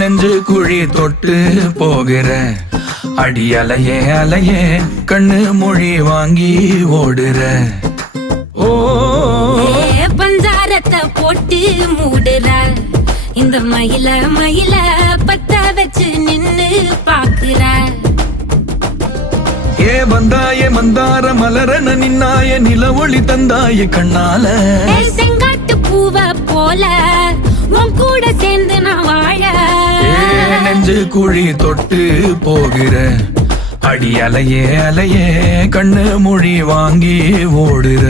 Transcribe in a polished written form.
நெஞ்சு குழி தொட்டு போகிற அடி அலையே அலையே கண்ணு மொழி வாங்கி ஓடுற. ஓ பஞ்சாரத்தை போட்டு மூடுற இந்த மயில மயில பத்த வச்சு நின்னு பாக்குற. ஏ வந்தாய மந்தார மலரன நின்னாய நில ஒளி தந்தாய கண்ணால. செங்காட்டு பூவ போல உன் கூட சேர்ந்து நான் வாழ. நெஞ்சு குழி தொட்டு போகிற அடி அலையே அலையே கண்ணு மொழி வாங்கி ஓடுற.